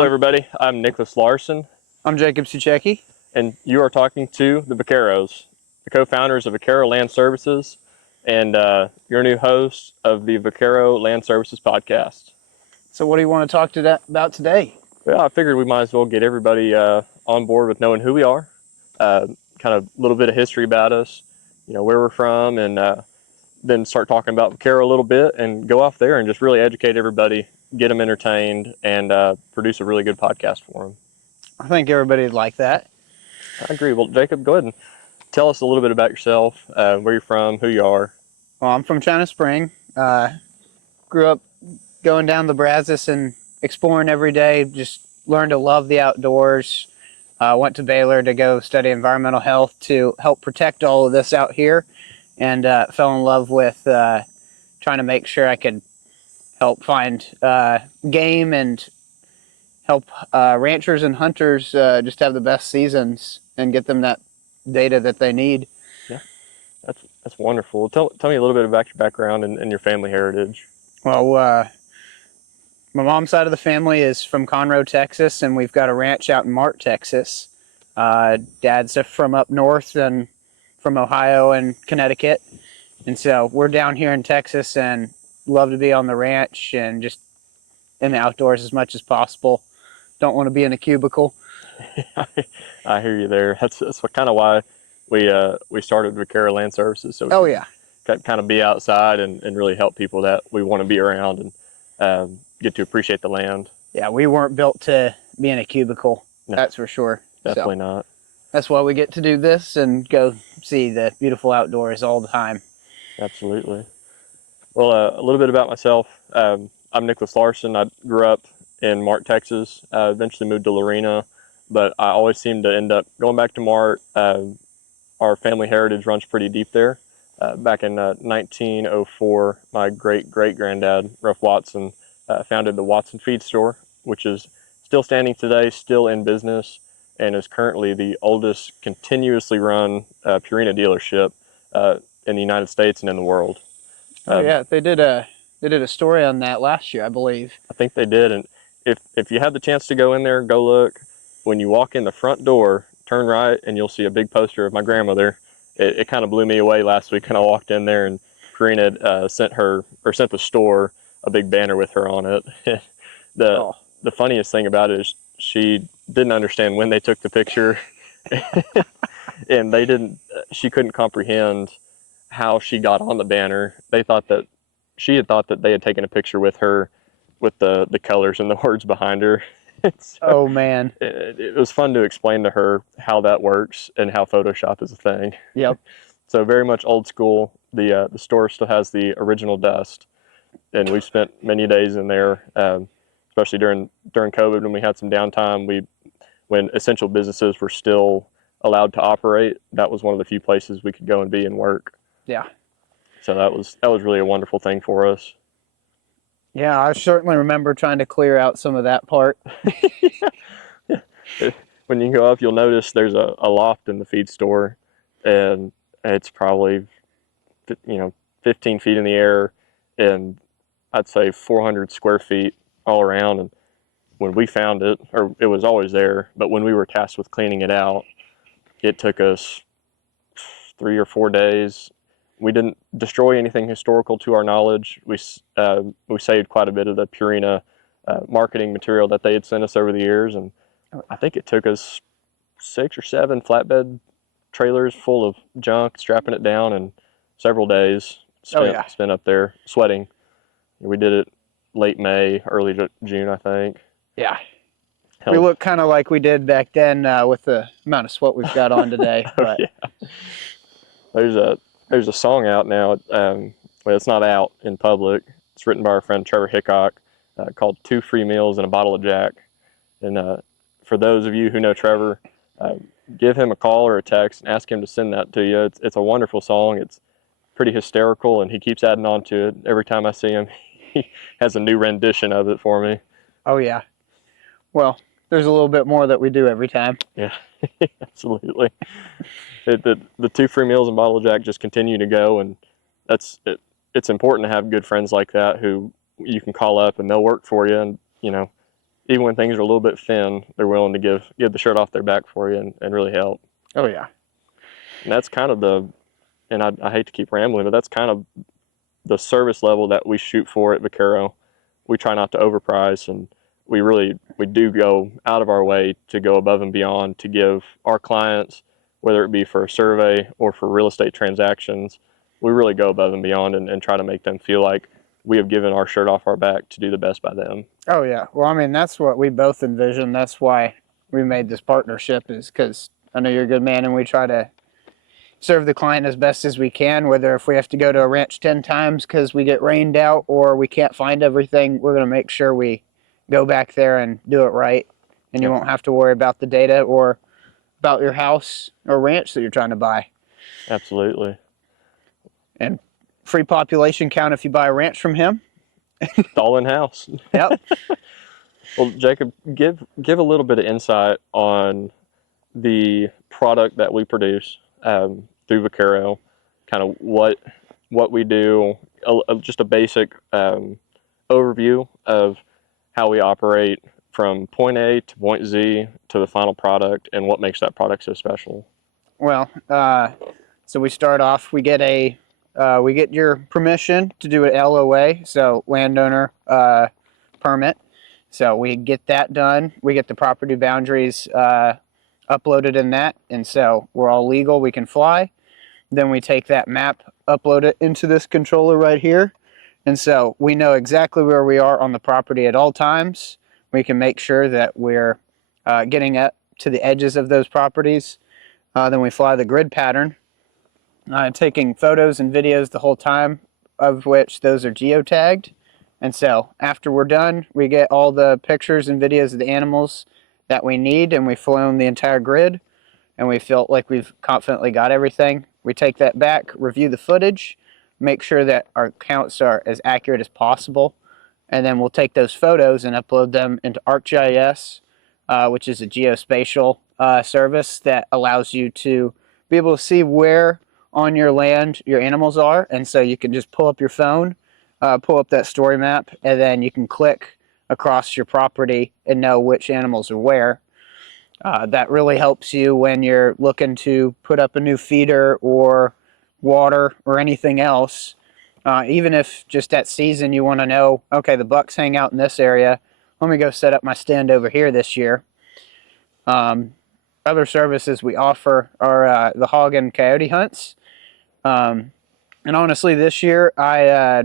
Hello, everybody. I'm Niklas Larson. I'm Jacob Suchecki. And you are talking to the Vaqueros, the co-founders of Vaquero Land Services, and your new host of the Vaquero Land Services podcast. So what do you want to talk about today? Well, I figured we might as well get everybody on board with knowing who we are, kind of a little bit of history about us, where we're from, and then start talking about Vaquero a little bit and go off there and just really educate everybody, get them entertained, and produce a really good podcast for them. I think everybody'd like that. I agree. Well, Jacob, go ahead and tell us a little bit about yourself, where you're from, who you are. Well, I'm from China Spring. Grew up going down the Brazos and exploring every day, just learned to love the outdoors. Went to Baylor to go study environmental health to help protect all of this out here, and fell in love with trying to make sure I could help find game and help ranchers and hunters just have the best seasons and get them that data that they need. Yeah, that's wonderful. Tell me a little bit about your background and your family heritage. Well, my mom's side of the family is from Conroe, Texas, and we've got a ranch out in Mart, Texas. Dad's from up north and from Ohio and Connecticut. And so we're down here in Texas and love to be on the ranch and just in the outdoors as much as possible. Don't want to be in a cubicle. I hear you there. That's kind of why we started Vaquero Land Services. So yeah, kind of be outside and really help people that we want to be around and get to appreciate the land. Yeah, we weren't built to be in a cubicle. No, that's for sure. Definitely not. That's why we get to do this and go see the beautiful outdoors all the time. Absolutely. Well, a little bit about myself. I'm Niklas Larson. I grew up in Mart, Texas. Eventually moved to Lorena, but I always seem to end up going back to Mart. Our family heritage runs pretty deep there. Back in 1904, my great-great-granddad, Ruff Watson, founded the Watson Feed Store, which is still standing today, still in business, and is currently the oldest continuously run Purina dealership in the United States and in the world. Yeah, they did a story on that last year, I believe. I think they did, and if you have the chance to go in there, go look. When you walk in the front door, turn right, and you'll see a big poster of my grandmother. It kind of blew me away last week when I walked in there, and Purina sent the store a big banner with her on it. The funniest thing about it is she didn't understand when they took the picture, and she couldn't comprehend how she got on the banner. She had thought that they had taken a picture with her with the colors and the words behind her. So oh man, it was fun to explain to her how that works and how Photoshop is a thing. Yep. So very much old school. The store still has the original dust, and we've spent many days in there, especially during COVID when we had some downtime. When essential businesses were still allowed to operate, that was one of the few places we could go and be and work. Yeah. So that was really a wonderful thing for us. Yeah, I certainly remember trying to clear out some of that part. Yeah. When you go up, you'll notice there's a loft in the feed store, and it's probably 15 feet in the air, and I'd say 400 square feet all around. And when we found it, or it was always there, but when we were tasked with cleaning it out, it took us 3 or 4 days. We didn't destroy anything historical to our knowledge. We saved quite a bit of the Purina marketing material that they had sent us over the years, and I think it took us 6 or 7 flatbed trailers full of junk, strapping it down, in several days spent up there sweating. We did it late May, early June, I think. Yeah. We look kind of like we did back then with the amount of sweat we've got on today. But. Yeah. There's a song out now. Well, it's not out in public. It's written by our friend Trevor Hickok, called 2 Free Meals and a Bottle of Jack. And for those of you who know Trevor, give him a call or a text and ask him to send that to you. It's a wonderful song. It's pretty hysterical, and he keeps adding on to it. Every time I see him, he has a new rendition of it for me. Oh, yeah. Well, there's a little bit more that we do every time. Yeah, absolutely. The 2 Free Meals and Bottle of Jack just continue to go, and it's important to have good friends like that who you can call up and they'll work for you. And even when things are a little bit thin, they're willing to give the shirt off their back for you and really help. Oh yeah. And that's kind of and I hate to keep rambling, but that's kind of the service level that we shoot for at Vaquero. We try not to overprice, and we do go out of our way to go above and beyond to give our clients, whether it be for a survey or for real estate transactions, we really go above and beyond and try to make them feel like we have given our shirt off our back to do the best by them. Oh yeah. Well, I mean, that's what we both envision. That's why we made this partnership, is because I know you're a good man, and we try to serve the client as best as we can. Whether if we have to go to a ranch 10 times because we get rained out or we can't find everything, we're going to make sure we go back there and do it right. And you won't have to worry about the data or about your house or ranch that you're trying to buy. Absolutely. And free population count if you buy a ranch from him. It's all in house. Yep. Well, Jacob, give a little bit of insight on the product that we produce through Vaquero, kind of what we do, just a basic overview of how we operate from point A to point Z to the final product, and what makes that product so special. Well, so we start off, we get your permission to do an LOA, so landowner permit. So we get that done. We get the property boundaries uploaded in that, and so we're all legal. We can fly. Then we take that map, upload it into this controller right here, and so we know exactly where we are on the property at all times. We can make sure that we're getting up to the edges of those properties. Then we fly the grid pattern, taking photos and videos the whole time, of which those are geotagged. And so after we're done, we get all the pictures and videos of the animals that we need, and we've flown the entire grid, and we felt like we've confidently got everything. We take that back, review the footage, make sure that our counts are as accurate as possible, and then we'll take those photos and upload them into ArcGIS, which is a geospatial service that allows you to be able to see where on your land your animals are. And so you can just pull up your phone, pull up that story map, and then you can click across your property and know which animals are where. That really helps you when you're looking to put up a new feeder or water or anything else. Even if just at season you want to know, okay, the bucks hang out in this area, let me go set up my stand over here this year. Other services we offer are the hog and coyote hunts. And honestly, this year I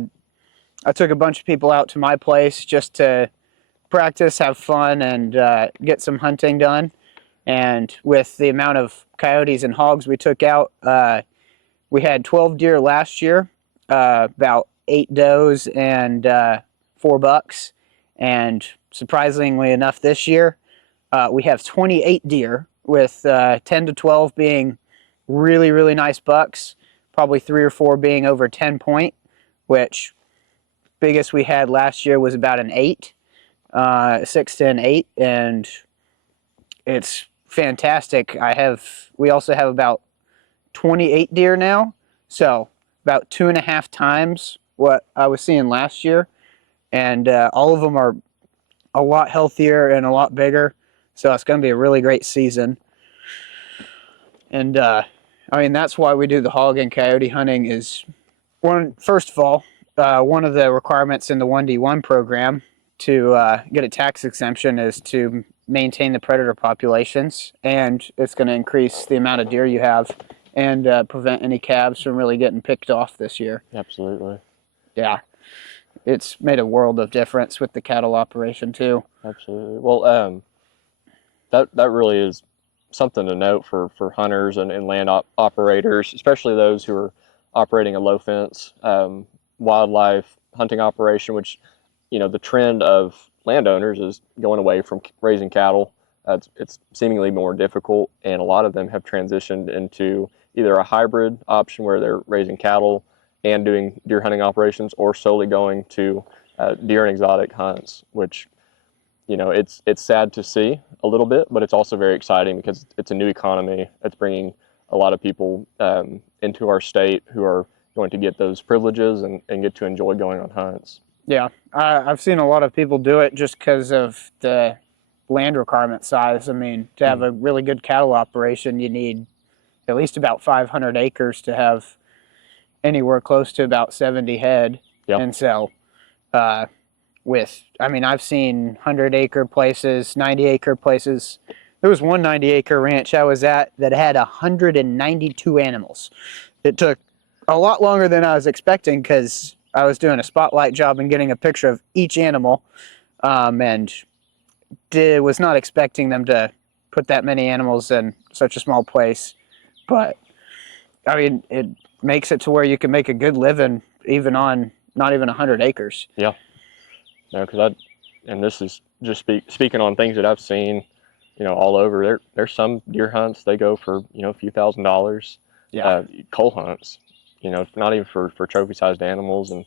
took a bunch of people out to my place just to practice, have fun, and get some hunting done. And with the amount of coyotes and hogs we took out, we had 12 deer last year, about 8 does and 4 bucks. And surprisingly enough, this year we have 28 deer, with 10 to 12 being really, really nice bucks, probably 3 or 4 being over 10 point, which biggest we had last year was about an 8, 6 to an 8, and it's fantastic. We also have about 28 deer now, so about 2.5 times what I was seeing last year, and all of them are a lot healthier and a lot bigger, so it's going to be a really great season. And I mean, that's why we do the hog and coyote hunting. Is first of all, one of the requirements in the 1D1 program to get a tax exemption is to maintain the predator populations, and it's going to increase the amount of deer you have and prevent any calves from really getting picked off this year. Absolutely. Yeah, it's made a world of difference with the cattle operation too. Absolutely. Well, that really is something to note for hunters and land operators, especially those who are operating a low fence wildlife hunting operation, which, the trend of landowners is going away from raising cattle. It's seemingly more difficult, and a lot of them have transitioned into either a hybrid option where they're raising cattle and doing deer hunting operations, or solely going to deer and exotic hunts, which, it's sad to see a little bit, but it's also very exciting because it's a new economy. It's bringing a lot of people into our state who are going to get those privileges and get to enjoy going on hunts. Yeah, I've seen a lot of people do it just because of the land requirement size. I mean, to have Mm. a really good cattle operation, you need at least about 500 acres to have anywhere close to about 70 head. Yeah. And so, uh, I mean, I've seen 100-acre places, 90-acre places. There was one 90-acre ranch I was at that had 192 animals. It took a lot longer than I was expecting because I was doing a spotlight job and getting a picture of each animal, and was not expecting them to put that many animals in such a small place. But I mean, it makes it to where you can make a good living even on not even 100 acres. Yeah. No, because and this is just speaking on things that I've seen, all over. There's some deer hunts, they go for, a few $1,000s. Yeah. Coal hunts, not even for trophy sized animals. And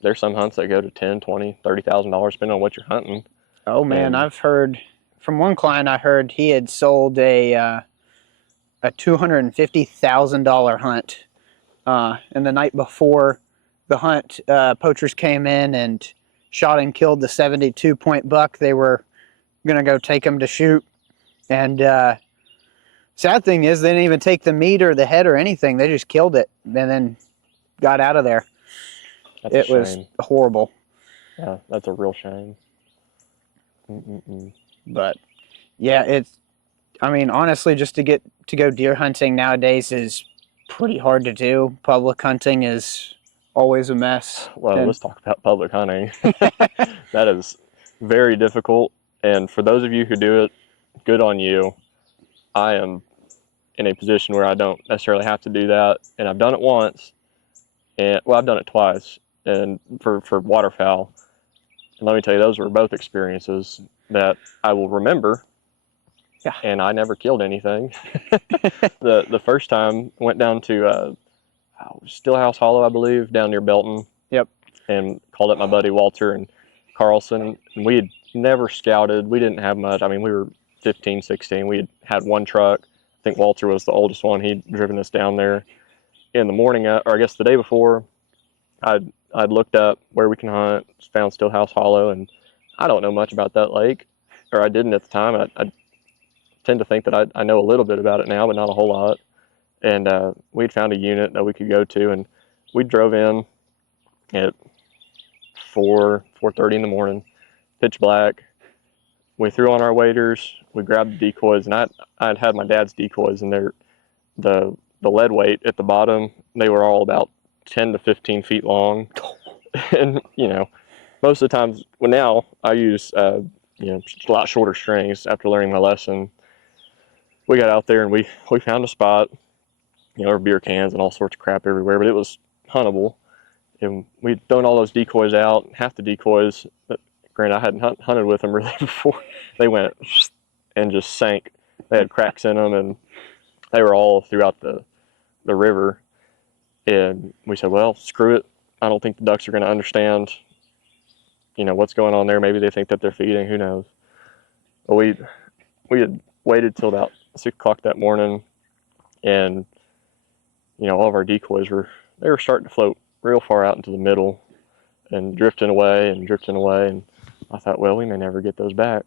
there's some hunts that go to 10, 20, $30,000 depending on what you're hunting. Oh man, And I've heard from one client. I heard he had sold a $250,000 hunt, and the night before the hunt, poachers came in and shot and killed the 72-point buck. They were gonna go take him to shoot, and sad thing is they didn't even take the meat or the head or anything. They just killed it and then got out of there. that's It a was shame. horrible. Yeah, that's a real shame. But yeah, I mean, honestly, just to go deer hunting nowadays is pretty hard to do. Public hunting is always a mess. Well, And let's talk about public hunting. That is very difficult. And for those of you who do it, good on you. I am in a position where I don't necessarily have to do that. And I've done it once. And well, I've done it twice, and for waterfowl. And let me tell you, those were both experiences that I will remember. Yeah. And I never killed anything. The first time went down to Stillhouse Hollow, I believe, down near Belton. Yep. And called up my buddy Walter and Carlson. And we had never scouted. We didn't have much. I mean, we were 15, 16. We had one truck. I think Walter was the oldest one. He'd driven us down there in the morning, or I guess the day before. I'd looked up where we can hunt, found Stillhouse Hollow, and I don't know much about that lake, or I didn't at the time. I tend to think that I know a little bit about it now, but not a whole lot. And we'd found a unit that we could go to, and we drove in at 4:30 in the morning, pitch black. We threw on our waders, we grabbed the decoys, and I'd had my dad's decoys, and the lead weight at the bottom, they were all about 10 to 15 feet long. And most of the times, well, now I use just a lot shorter strings after learning my lesson. We got out there and we found a spot. There were beer cans and all sorts of crap everywhere, but it was huntable. And we'd thrown all those decoys out. Half the decoys, granted, I hadn't hunted with them really before, they went and just sank. They had cracks in them, and they were all throughout the river. And we said, well, screw it. I don't think the ducks are going to understand, what's going on there. Maybe they think that they're feeding. Who knows? But we had waited till about 6 o'clock that morning, and all of our decoys were starting to float real far out into the middle and drifting away. And I thought, well, we may never get those back.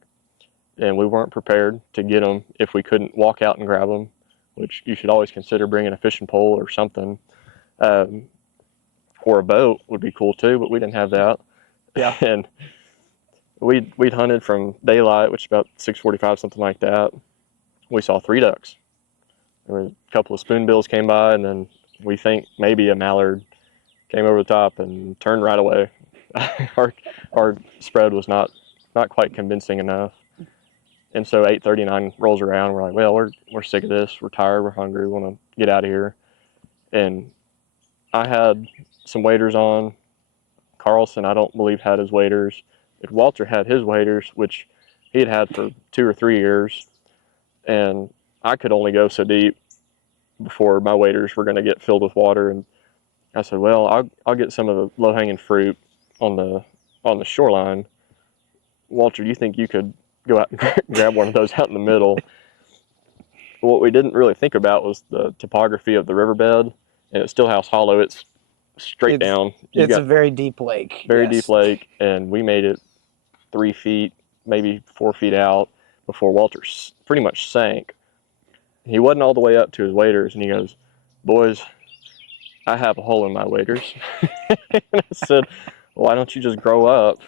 And we weren't prepared to get them if we couldn't walk out and grab them, which you should always consider bringing a fishing pole or something. Or a boat would be cool too, but we didn't have that. Yeah. And we'd hunted from daylight, which is about 6:45, something like that. We saw 3 ducks. There were a couple of spoonbills came by, and then we think maybe a mallard came over the top and turned right away. Our spread was not quite convincing enough. And so 8:39 rolls around. We're like, well, we're sick of this. We're tired. We're hungry. We want to get out of here. And I had some waders on. Carlson, I don't believe, had his waders. If Walter had his waders, which he had had for 2 or 3 years, and I could only go so deep before my waders were going to get filled with water. And I said, well, I'll get some of the low-hanging fruit on the shoreline. Walter, do you think you could go out and grab one of those out in the middle? What we didn't really think about was the topography of the riverbed. And at Stillhouse Hollow, it's straight It's down. You it's a got very deep lake. very deep Yes. lake, and we made it 3 feet, maybe 4 feet out before Walter pretty much sank. He wasn't all the way up to his waders, and he goes, "Boys, I have a hole in my waders." And I said, "Why don't you just grow up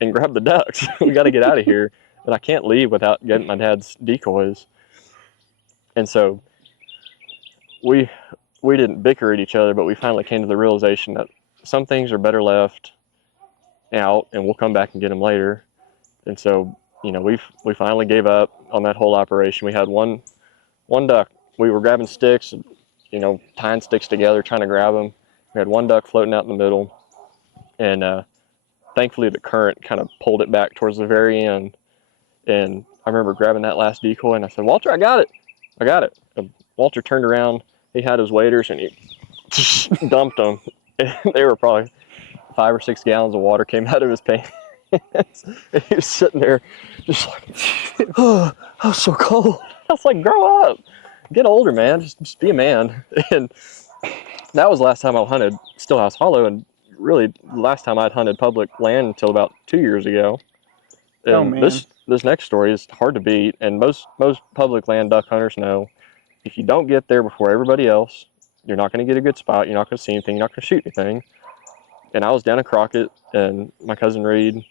and grab the ducks? We got to get out of here." But I can't leave without getting my dad's decoys. And so we didn't bicker at each other, but we finally came to the realization that some things are better left out, and we'll come back and get them later. And so, we finally gave up on that whole operation. We had one duck. We were grabbing sticks, tying sticks together, trying to grab them. We had one duck floating out in the middle, and thankfully the current kind of pulled it back towards the very end. And I remember grabbing that last decoy, and I said, "Walter, I got it." And Walter turned around. He had his waders, and he dumped them. And they were probably 5 or 6 gallons of water came out of his pants. And he was sitting there just like, "Oh, I was so cold." I was like, "Grow up. Get older, man. Just be a man." And that was the last time I hunted Stillhouse Hollow, and really the last time I'd hunted public land until about 2 years ago. And Oh man. this next story is hard to beat, and most public land duck hunters know if you don't get there before everybody else, you're not going to get a good spot. You're not going to see anything. You're not going to shoot anything. And I was down in Crockett, and my cousin Reed,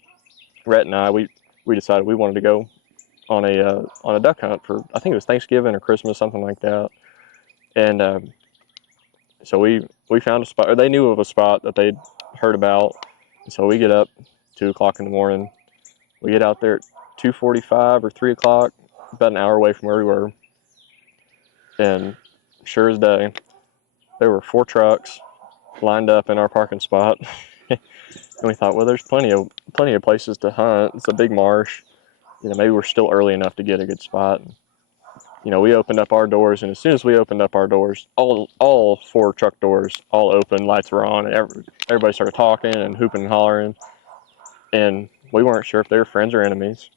Rhett, and I, we decided we wanted to go on a duck hunt for, I think it was Thanksgiving or Christmas, something like that. And so we found a spot, or they knew of a spot that they'd heard about. And so we get up 2 o'clock in the morning. We get out there at 2:45 or 3 o'clock, about an hour away from where we were. And sure as day, there were 4 trucks lined up in our parking spot. And we thought, well, there's plenty of places to hunt. It's a big marsh. Maybe we're still early enough to get a good spot. We opened up our doors, and as soon as we opened up our doors, all 4 truck doors all open, lights were on, and everybody started talking and hooping and hollering. And we weren't sure if they were friends or enemies.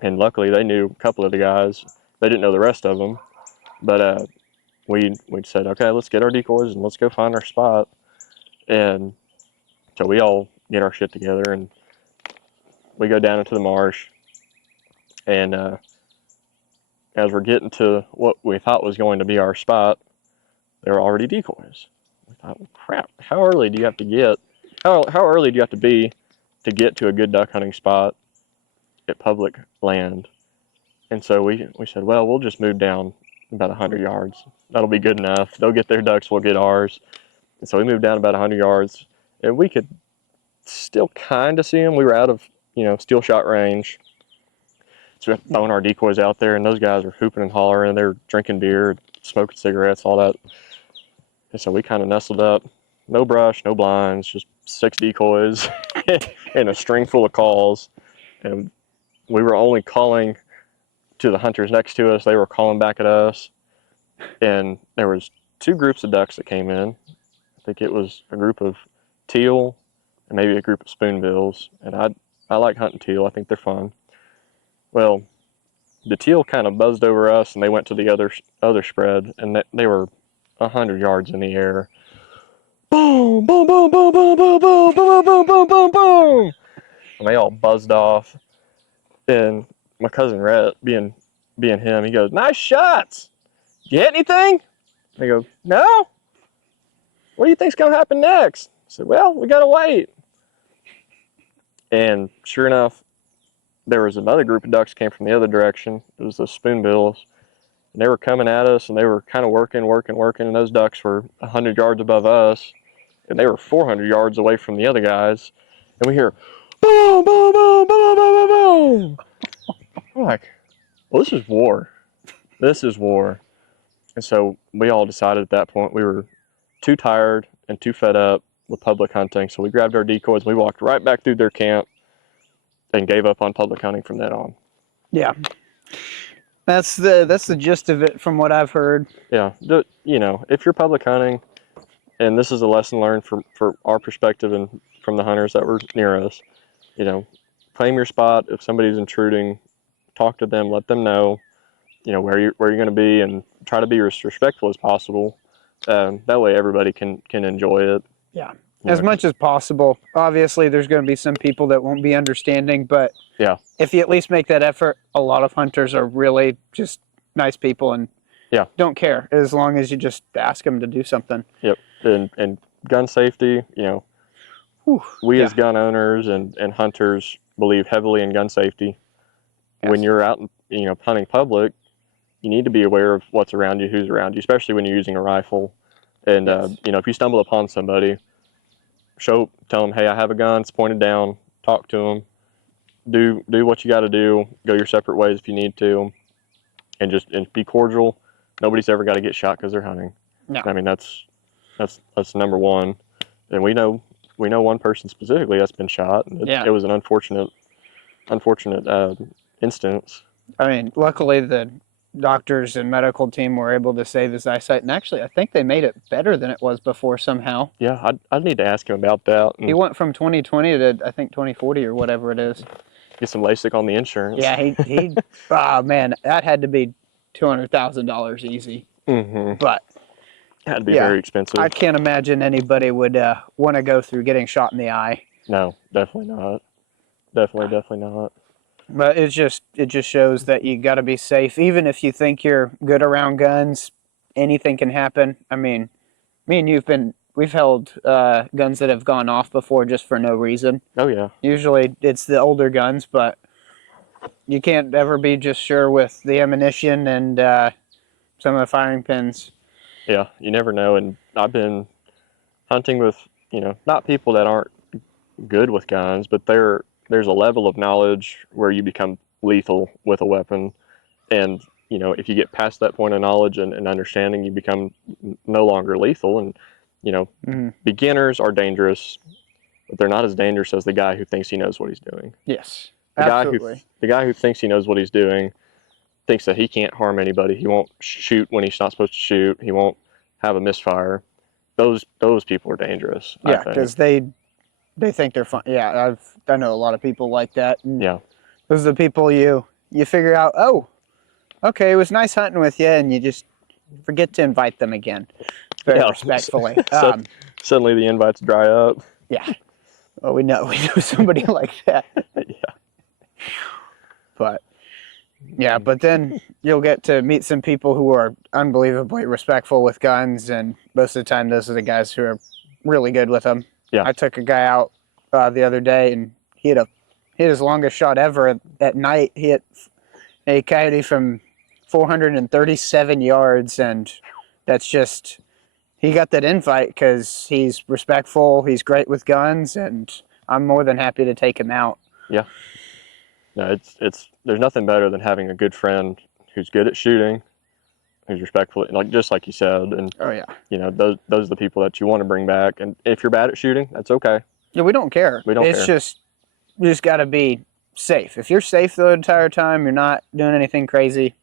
And luckily, they knew a couple of the guys. They didn't know the rest of them. But we said, okay, let's get our decoys and let's go find our spot. And so we all get our shit together, and we go down into the marsh. And as we're getting to what we thought was going to be our spot, there were already decoys. We thought, well, crap, how early do you have to get? How early do you have to be to get to a good duck hunting spot at public land? And so we said, well, we'll just move down about 100 yards. That'll be good enough. They'll get their ducks, we'll get ours. And so we moved down about 100 yards, and we could still kind of see them. We were out of, steel shot range. So we were throwing our decoys out there, and those guys were hooping and hollering. They were drinking beer, smoking cigarettes, all that. And so we kind of nestled up. No brush, no blinds, just 6 decoys and a string full of calls. And we were only calling to the hunters next to us. They were calling back at us. And there was 2 groups of ducks that came in. I think it was a group of teal and maybe a group of spoonbills. And I like hunting teal. I think they're fun. Well, the teal kind of buzzed over us, and they went to the other spread, and they were 100 yards in the air. Boom, boom, boom, boom, boom, boom, boom, boom, boom, boom, boom, boom. And they all buzzed off. And my cousin Rhett, being him, he goes, "Nice shots. You hit anything?" I go, "No." "What do you think's gonna happen next?" I said, "Well, we gotta wait." And sure enough, there was another group of ducks came from the other direction. It was the spoonbills. And they were coming at us, and they were kind of working, and those ducks were 100 yards above us, and they were 400 yards away from the other guys. And we hear, boom, boom, boom, boom, boom, boom, boom. We're like, well, this is war. This is war. And so we all decided at that point we were too tired and too fed up with public hunting. So we grabbed our decoys, and we walked right back through their camp and gave up on public hunting from then on. Yeah. That's the gist of it from what I've heard. Yeah. If you're public hunting, and this is a lesson learned for our perspective and from the hunters that were near us, claim your spot. If somebody's intruding, talk to them, let them know, where you're going to be, and try to be as respectful as possible. That way everybody can enjoy it. Yeah. As much as possible. Obviously, there's going to be some people that won't be understanding, but yeah, if you at least make that effort, a lot of hunters are really just nice people and yeah, don't care as long as you just ask them to do something. yep. And gun safety, you know, Whew. we Yeah. as gun owners and hunters believe heavily in gun safety. Yes. When you're out, you know, hunting public, you need to be aware of what's around you, who's around you, especially when you're using a rifle. And Yes. you know, if you stumble upon somebody, tell them, hey, I have a gun. It's pointed down. Talk to them. Do what you got to do. Go your separate ways if you need to, and be cordial. Nobody's ever got to get shot because they're hunting. No. I mean, that's number one. And we know one person specifically that's been shot. It was an unfortunate instance. I mean, luckily the doctors and medical team were able to save his eyesight, and actually, I think they made it better than it was before somehow. Yeah, I'd need to ask him about that. He went from 20/20 to I think 20/40 or whatever it is. Get some LASIK on the insurance. Yeah, he oh man, that had to be $200,000 easy. Mm-hmm. But it had to be very expensive. I can't imagine anybody would want to go through getting shot in the eye. No, definitely not. Definitely not. But it just shows that you got to be safe, even if you think you're good around guns. Anything can happen. I mean, me and we've held guns that have gone off before just for no reason. Oh yeah. Usually it's the older guns, but you can't ever be just sure with the ammunition and some of the firing pins. Yeah, you never know. And I've been hunting with, you know, not people that aren't good with guns, but there's a level of knowledge where you become lethal with a weapon. And, you know, if you get past that point of knowledge and understanding, you become no longer lethal. And, you know, beginners are dangerous, but they're not as dangerous as the guy who thinks he knows what he's doing. Yes, absolutely. The guy who thinks he knows what he's doing thinks that he can't harm anybody. He won't shoot when he's not supposed to shoot. He won't have a misfire. Those people are dangerous. Yeah, because they think they're fun. Yeah, I know a lot of people like that. And yeah, those are the people you figure out. Oh, okay, it was nice hunting with you, and you just forget to invite them again, very respectfully. Suddenly the invites dry up. Yeah. Well, we know somebody like that. Yeah. But then you'll get to meet some people who are unbelievably respectful with guns, and most of the time those are the guys who are really good with them. Yeah. I took a guy out the other day, and he hit his longest shot ever at night. He hit a coyote from 437 yards, and that's just, he got that invite because he's respectful, he's great with guns, and I'm more than happy to take him out. Yeah. No, there's nothing better than having a good friend who's good at shooting, who's respectful, just like you said. And oh yeah, you know, those are the people that you want to bring back. And if you're bad at shooting, that's okay. Yeah, we don't care. It's just, you just got to be safe. If you're safe the entire time, you're not doing anything crazy,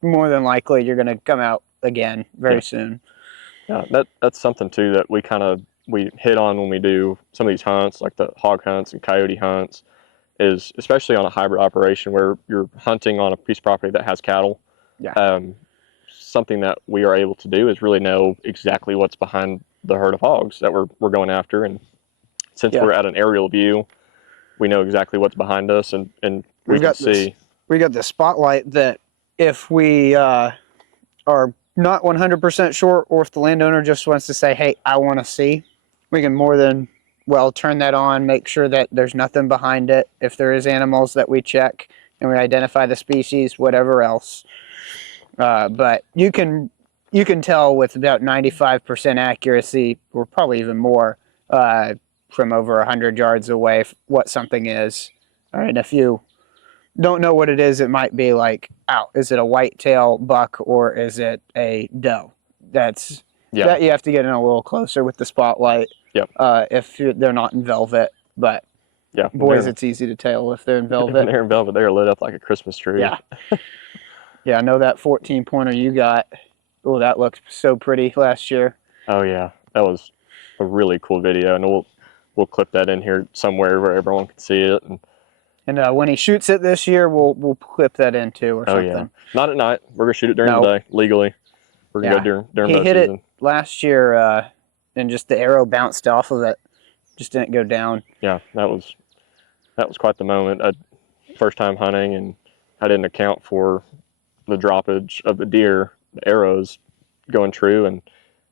more than likely you're going to come out again very soon. Yeah, that's something too that we hit on when we do some of these hunts, like the hog hunts and coyote hunts, is especially on a hybrid operation where you're hunting on a piece of property that has cattle. Yeah. Something that we are able to do is really know exactly what's behind the herd of hogs that we're going after. And since we're at an aerial view, we know exactly what's behind us, and we can see. We got the spotlight that if we are not 100% sure, or if the landowner just wants to say, hey, I want to see, we can more than well turn that on, make sure that there's nothing behind it. If there is animals that we check and we identify the species, whatever else. But you can tell with about 95% accuracy, or probably even more, from over 100 yards away what something is. All right, if you don't know what it is, it might be like, is it a whitetail buck or is it a doe? That you have to get in a little closer with the spotlight. Yep. If they're not in velvet, but yeah, boys, it's easy to tell if they're in velvet. When they're in velvet, they're lit up like a Christmas tree. Yeah. Yeah, I know that 14 pointer you got. Oh, that looked so pretty last year. Oh yeah, that was a really cool video, and we'll clip that in here somewhere where everyone can see it. And when he shoots it this year, we'll clip that in too, or something. Yeah, not at night. We're gonna shoot it during the day legally. We're gonna go during bow season. He hit it last year and just the arrow bounced off of it, just didn't go down. Yeah, that was quite the moment. First time hunting, and I didn't account for the droppage of the deer, the arrows going true, and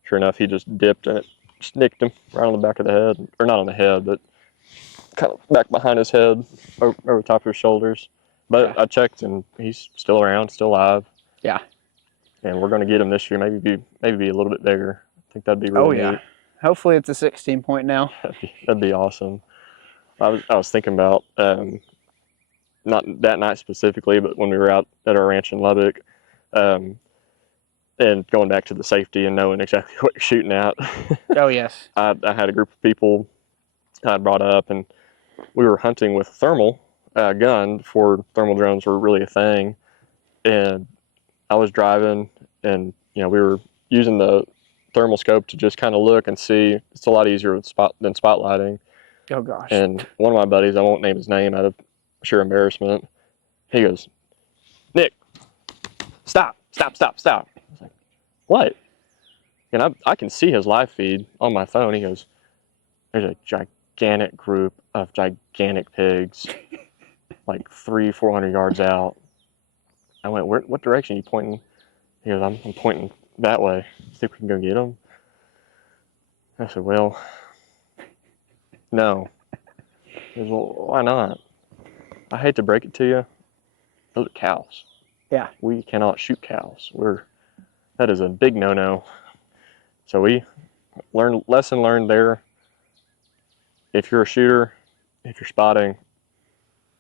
sure enough, he just dipped and it just nicked him right on the back of the head, or not on the head, but kind of back behind his head, over the top of his shoulders. But Yeah. I checked, and he's still around, still alive. Yeah. And we're going to get him this year. Maybe be a little bit bigger. I think that'd be really neat. Hopefully it's a 16 point now. That'd be awesome. I was thinking about not that night specifically, but when we were out at our ranch in Lubbock, and going back to the safety and knowing exactly what you're shooting at. Oh yes. I had a group of people I brought up, and we were hunting with a thermal gun before thermal drones were really a thing. And I was driving, and we were using the thermal scope to just kind of look and see. It's a lot easier than spotlighting. Oh gosh. And one of my buddies, I won't name his name out of sheer embarrassment, he goes, "Nick, stop. I was like, "What?" And I can see his live feed on my phone. He goes, "There's a gigantic group of gigantic pigs, like 300-400 yards out." I went, "What direction are you pointing?" He goes, I'm pointing that way. Think we can go get them?" I said, "Well, no." He goes, "Well, why not?" I hate to break it to you. Those are cows. Yeah. We cannot shoot cows. That is a big no-no. So we lesson learned there. If you're a shooter, if you're spotting,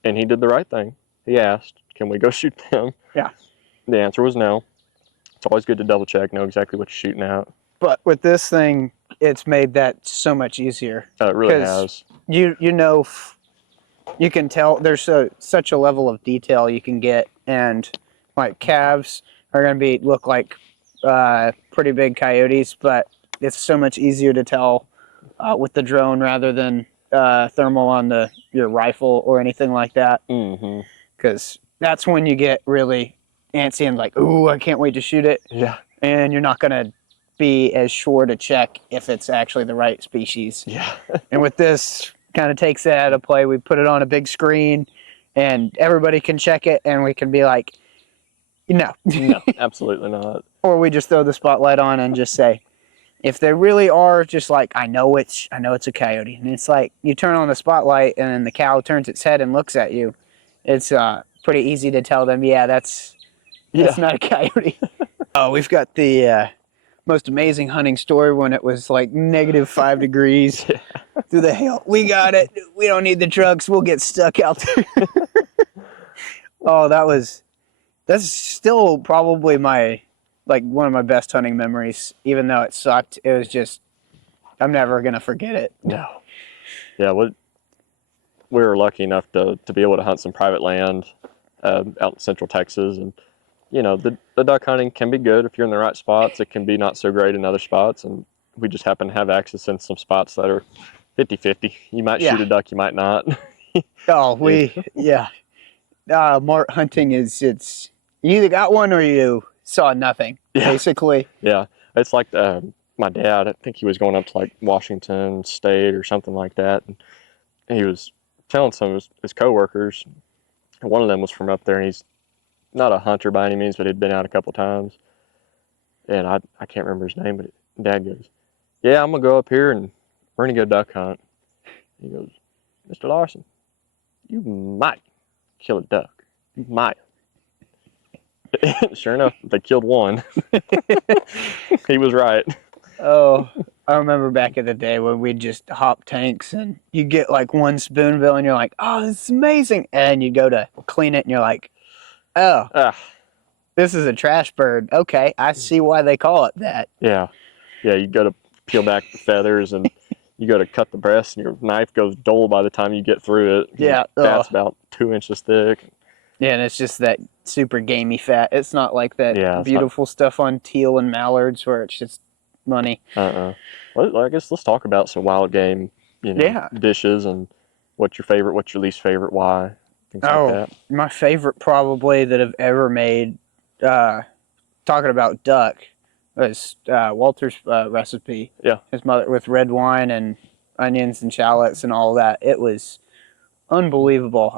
and he did the right thing. He asked, "Can we go shoot them?" Yeah. The answer was no. It's always good to double check, know exactly what you're shooting at. But with this thing, it's made that so much easier. It really has. You can tell there's such a level of detail you can get, and like calves are going to look like pretty big coyotes, but it's so much easier to tell with the drone rather than thermal on your rifle or anything like that. Mm-hmm. Because that's when you get really antsy and like, ooh, I can't wait to shoot it. Yeah. And you're not going to be as sure to check if it's actually the right species. Yeah. And with this, kind of takes it out of play. We put it on a big screen and everybody can check it, and we can be like, no. No, absolutely not. Or we just throw the spotlight on and just say, if they really are just like, I know it's a coyote. And it's like, you turn on the spotlight and then the cow turns its head and looks at you. It's pretty easy to tell them, yeah, that's not a coyote. Oh, we've got the most amazing hunting story when it was like -5 degrees through the hail. We got it. We don't need the trucks. We'll get stuck out there. Oh, that's still probably one of my best hunting memories. Even though it sucked, it was just, I'm never gonna forget it. No. Yeah, we were lucky enough to be able to hunt some private land out in central Texas, and the duck hunting can be good if you're in the right spots. It can be not so great in other spots, and we just happen to have access in some spots that are 50-50. You might shoot a duck, you might not. Oh, Mart hunting is, you either got one or you saw nothing, basically. Yeah, it's like my dad, I think he was going up to like Washington State or something like that, and he was telling some of his coworkers, and one of them was from up there, and he's not a hunter by any means, but he'd been out a couple times. And I can't remember his name, but Dad goes, "Yeah, I'm going to go up here and we're going to go duck hunt." He goes, "Mr. Larson, you might kill a duck. You might." Sure enough, they killed one. He was right. Oh, I remember back in the day when we'd just hop tanks and you get like one spoonbill and you're like, "Oh, this is amazing." And you go to clean it and you're like, "Oh, this is a trash bird. Okay, I see why they call it that." Yeah. You go to peel back the feathers and you go to cut the breast and your knife goes dull by the time you get through it. Yeah. That's about 2 inches thick. Yeah, and it's just that super gamey fat. It's not like that beautiful stuff on teal and mallards where it's just money. Well, I guess let's talk about some wild game, dishes, and what's your favorite, what's your least favorite, why, things like that. My favorite probably that I've ever made, talking about duck, It was Walter's recipe. Yeah. His mother with red wine and onions and shallots and all that. It was unbelievable.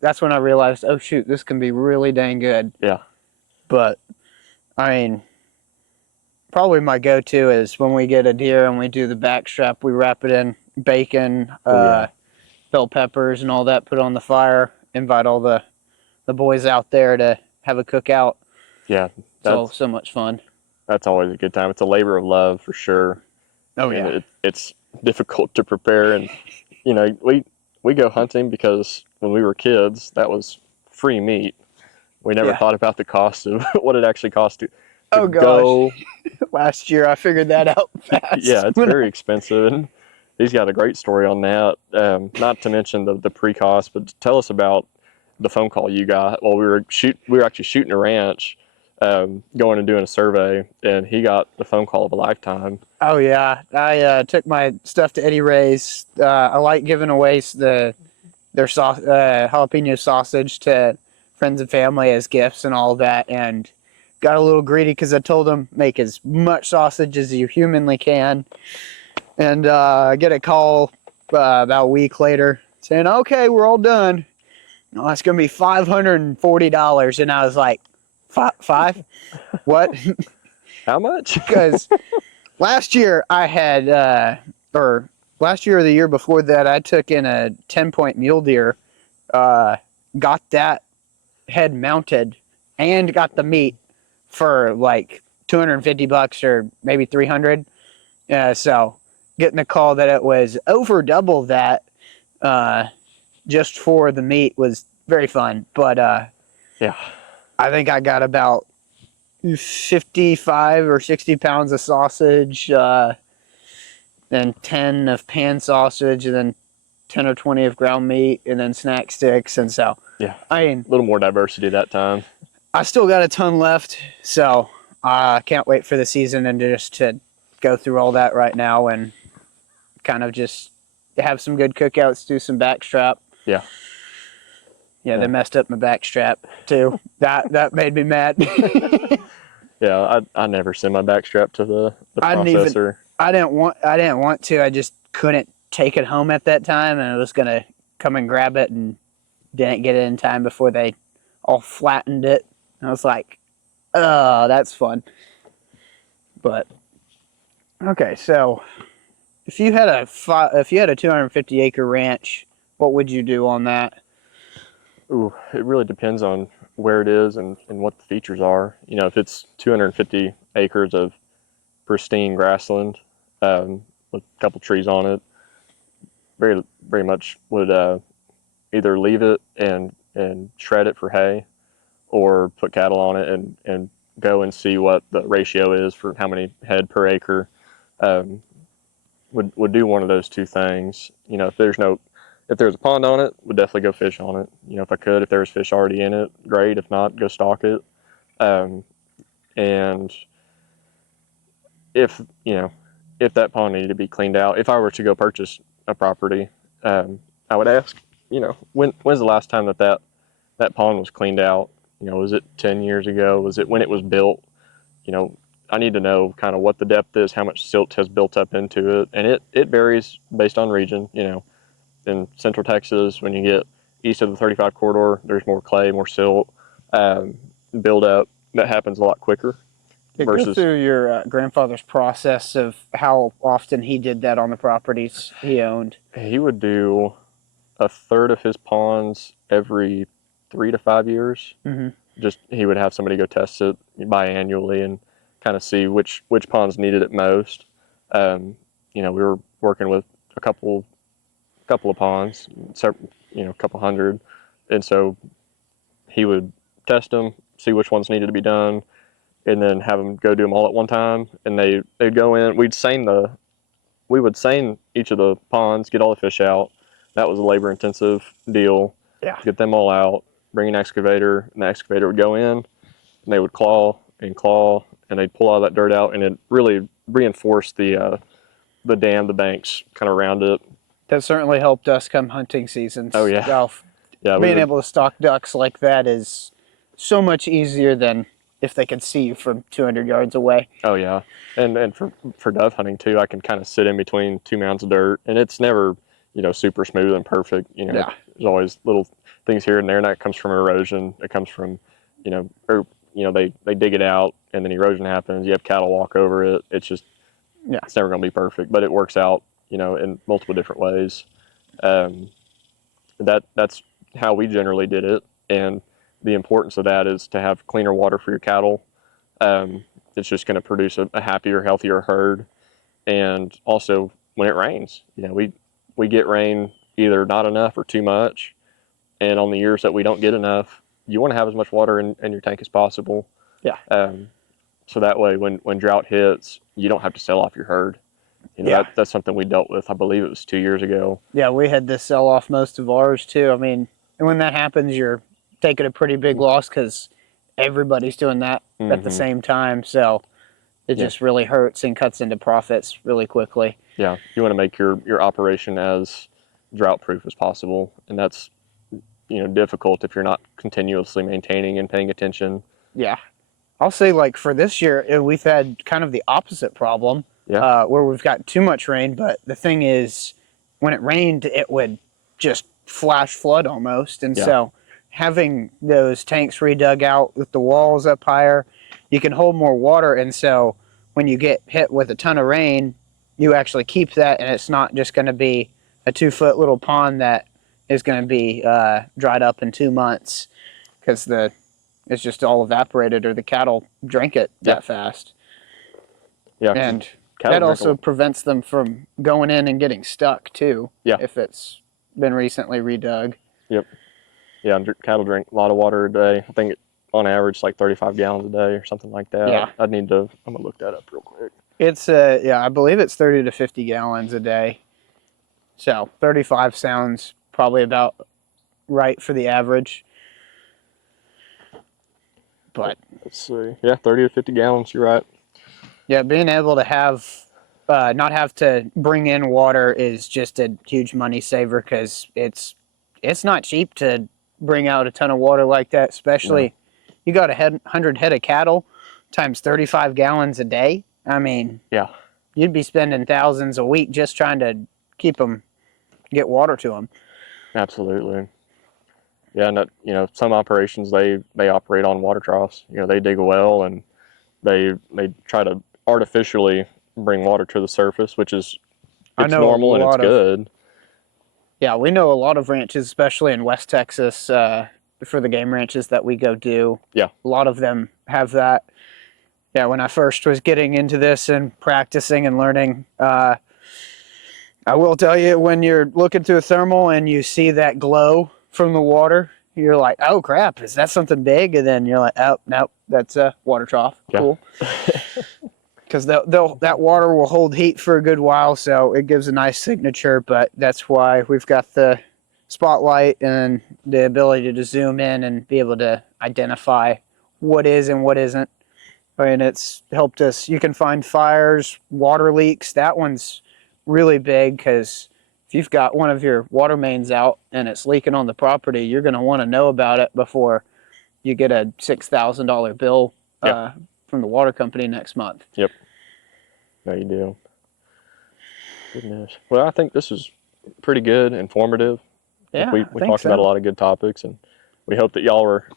That's when I realized, oh shoot, this can be really dang good. Yeah. But I mean, probably my go-to is when we get a deer and we do the backstrap, we wrap it in bacon, bell peppers and all that, put it on the fire, invite all the boys out there to have a cookout. Yeah. It's all so much fun. That's always a good time. It's a labor of love for sure. Oh yeah. And it's difficult to prepare, and you know, we go hunting because when we were kids, that was free meat. We never thought about the cost of what it actually cost to oh gosh. go. Last year I figured that out fast. Yeah, it's very expensive, and he's got a great story on that. Not to mention the pre-cost, but tell us about the phone call you got while we were actually shooting a ranch, going and doing a survey, and he got the phone call of a lifetime. Oh yeah, I took my stuff to Eddie Ray's. I like giving away their jalapeno sausage to friends and family as gifts and all that, and got a little greedy because I told them make as much sausage as you humanly can, and I get a call about a week later saying, okay, we're all done. No, it's gonna be $540, and I was like, five? What? How much? Because last year I had, or last year or the year before that, I took in a 10-point mule deer, got that head mounted, and got the meat for like $250 or maybe $300. So getting the call that it was over double that, just for the meat was very fun. But yeah, I think I got about 55 or 60 pounds of sausage, then 10 of pan sausage, and then 10 or 20 of ground meat, and then snack sticks. And so, yeah, I mean, a little more diversity that time. I still got a ton left, so I can't wait for the season and just to go through all that right now and kind of just have some good cookouts, do some backstrap. Yeah. Yeah, they messed up my backstrap too. That made me mad. Yeah, I never send my backstrap to the processor. I didn't want to. I just couldn't take it home at that time, and I was gonna come and grab it and didn't get it in time before they all flattened it. And I was like, oh, that's fun. But okay, so if you had a 250 acre ranch, what would you do on that? Ooh, it really depends on where it is and what the features are. You know, if it's 250 acres of pristine grassland, with a couple trees on it, very much would either leave it and shred it for hay, or put cattle on it and go and see what the ratio is for how many head per acre. Would do one of those two things. You know, if there's a pond on it, would definitely go fish on it. You know, if there was fish already in it, great. If not, go stock it. And if that pond needed to be cleaned out, if I were to go purchase a property, I would ask, when's the last time that pond was cleaned out? Was it 10 years ago? Was it when it was built? I need to know kind of what the depth is, how much silt has built up into it. And it varies based on region. In Central Texas, when you get east of the 35 corridor, there's more clay, more silt, build up. That happens a lot quicker. Go through your grandfather's process of how often he did that on the properties he owned. He would do a third of his ponds every 3 to 5 years. Mm-hmm. Just he would have somebody go test it biannually and kind of see which ponds needed it most. We were working with a couple of ponds, a couple hundred, and so he would test them, see which ones needed to be done, and then have them go do them all at one time. And they'd go in. We would seine each of the ponds, get all the fish out. That was a labor-intensive deal. Yeah. Get them all out, bring an excavator, and the excavator would go in, and they would claw, and they'd pull all that dirt out, and it really reinforced the dam, the banks kind of around it. That certainly helped us come hunting seasons. Oh yeah. Being able to stock ducks like that is so much easier than if they could see you from 200 yards away. Oh yeah, and for dove hunting too, I can kind of sit in between two mounds of dirt, and it's never super smooth and perfect. Yeah. There's always little things here and there, and that comes from erosion. It comes from they dig it out, and then erosion happens. You have cattle walk over it. It's just it's never going to be perfect, but it works out in multiple different ways. That's how we generally did it, and the importance of that is to have cleaner water for your cattle. It's just going to produce a happier, healthier herd. And also, when it rains, we get rain either not enough or too much. And on the years that we don't get enough, you want to have as much water in your tank as possible. Yeah. So that way, when drought hits, you don't have to sell off your herd. That's something we dealt with. I believe it was 2 years ago. Yeah, we had to sell off most of ours too. I mean, and when that happens, you're taking a pretty big loss because everybody's doing that at the same time. So it just really hurts and cuts into profits really quickly. Yeah, you want to make your operation as drought proof as possible, and that's difficult if you're not continuously maintaining and paying attention. Yeah, I'll say like for this year, we've had kind of the opposite problem. Yeah. Where we've got too much rain, but the thing is, when it rained, it would just flash flood almost, and so having those tanks redug out with the walls up higher, you can hold more water, and so when you get hit with a ton of rain, you actually keep that, and it's not just going to be a 2-foot little pond that is going to be dried up in 2 months because it's just all evaporated or the cattle drink it that fast. Yeah, and that also prevents them from going in and getting stuck too. Yeah, if it's been recently redug. Yep. Yeah, cattle drink a lot of water a day. I think on average like 35 gallons a day or something like that. Yeah. I'm gonna look that up real quick. It's I believe it's 30 to 50 gallons a day. So 35 sounds probably about right for the average. But let's see. Yeah, 30 to 50 gallons, you're right. Yeah, being able to have not have to bring in water is just a huge money saver because it's not cheap to bring out a ton of water like that, especially you got 100 head of cattle times 35 gallons a day. I mean, you'd be spending thousands a week just trying to keep them, get water to them. Absolutely. Yeah, and some operations they operate on water troughs. They dig a well and they try to artificially bring water to the surface, which is normal and it's good. Yeah, we know a lot of ranches, especially in West Texas, for the game ranches that we go do. Yeah. A lot of them have that. Yeah, when I first was getting into this and practicing and learning, I will tell you, when you're looking through a thermal and you see that glow from the water, you're like, oh crap, is that something big? And then you're like, oh, nope, that's a water trough. Yeah. Cool. Because that water will hold heat for a good while, so it gives a nice signature, but that's why we've got the spotlight and the ability to zoom in and be able to identify what is and what isn't. I mean, it's helped us. You can find fires, water leaks. That one's really big because if you've got one of your water mains out and it's leaking on the property, you're going to want to know about it before you get a $6,000 bill from the water company next month. Yep. No, you do. Goodness. Well, I think this is pretty good, informative. Yeah, we talked about a lot of good topics, and we hope that y'all were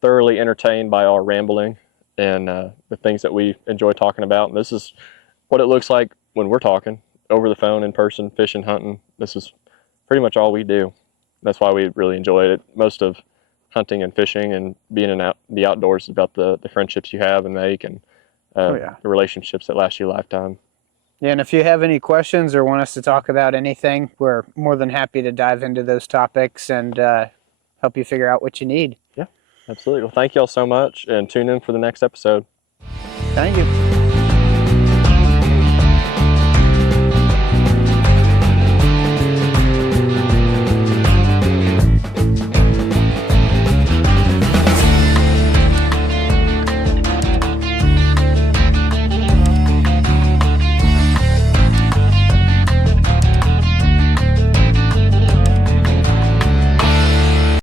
thoroughly entertained by our rambling and the things that we enjoy talking about. And this is what it looks like when we're talking over the phone, in person, fishing, hunting. This is pretty much all we do. That's why we really enjoy it. Most of hunting and fishing and being in the outdoors is about the friendships you have and make, and the relationships that last you a lifetime. Yeah, and if you have any questions or want us to talk about anything, we're more than happy to dive into those topics and help you figure out what you need. Yeah, absolutely. Well, thank y'all so much, and tune in for the next episode. Thank you.